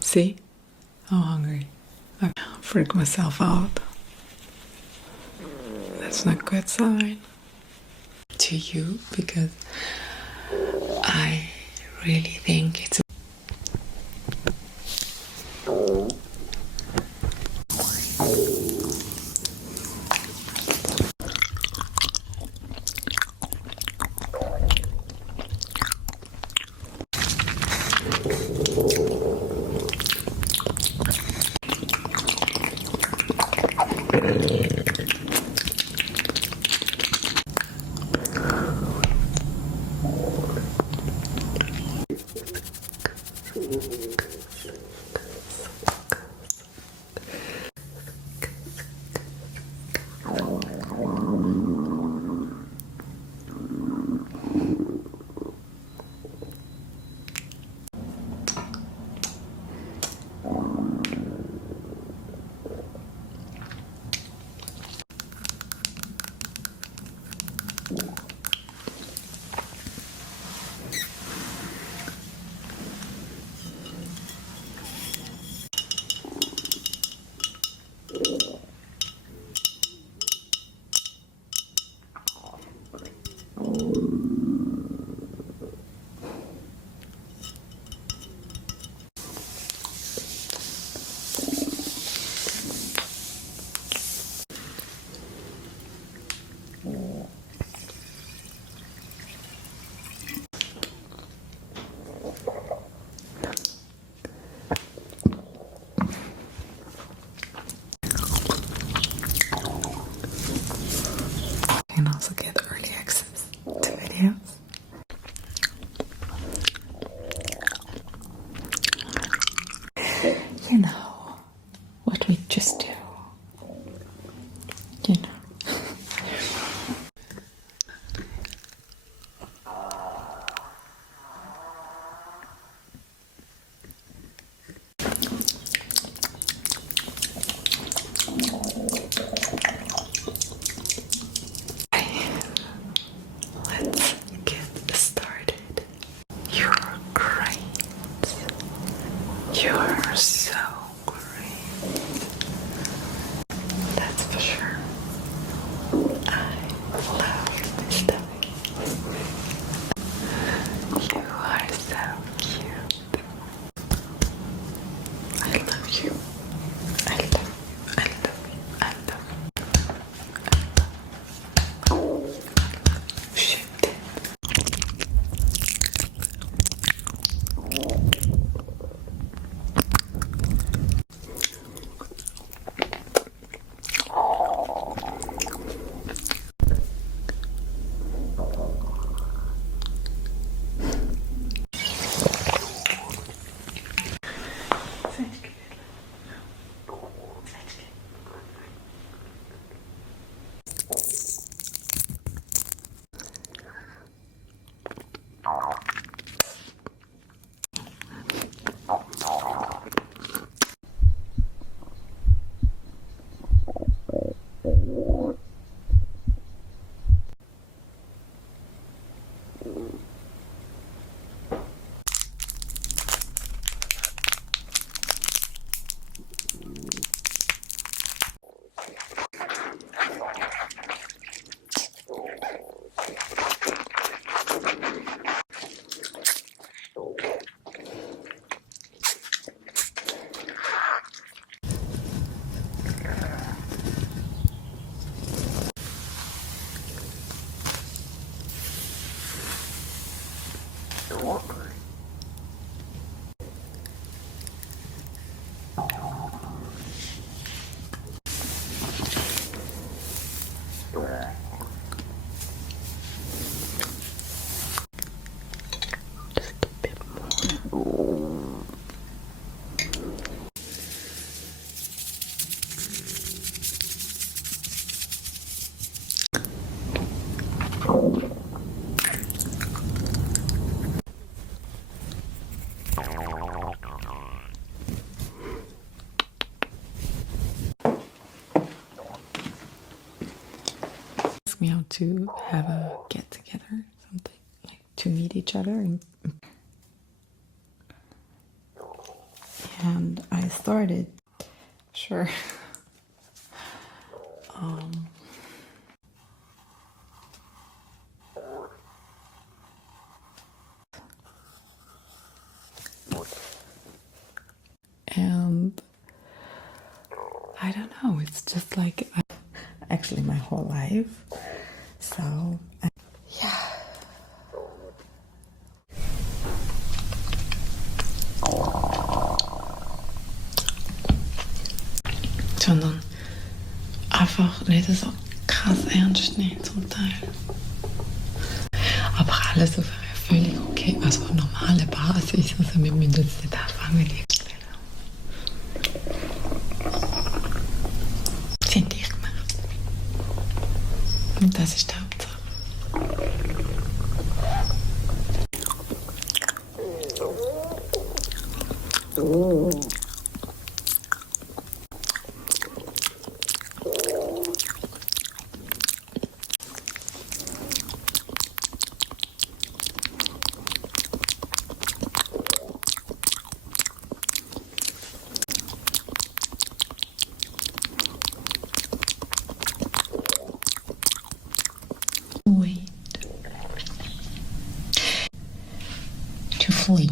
See? I'm hungry. I freak myself out. That's not a good sign to you because I really think it's you can also get early access to videos. You know what we just do. You know. Let's get started. You're great. You're so great. That's for sure. I love this stuff. You are so cute. I love you. I love you. I love you. I love you. Shit. Ask me out to have a get together, something like to meet each other. And and I started. Sure. And I don't know, it's just like actually my whole life. So, yeah. Sondern einfach nicht so krass ernst nehmen zum Teil. Aber alles auf einer völlig okay, also normale Basis. Also wir müssen jetzt nicht anfangen, die sind ich gemacht. Und das ist die Hauptsache. Wait. To flee.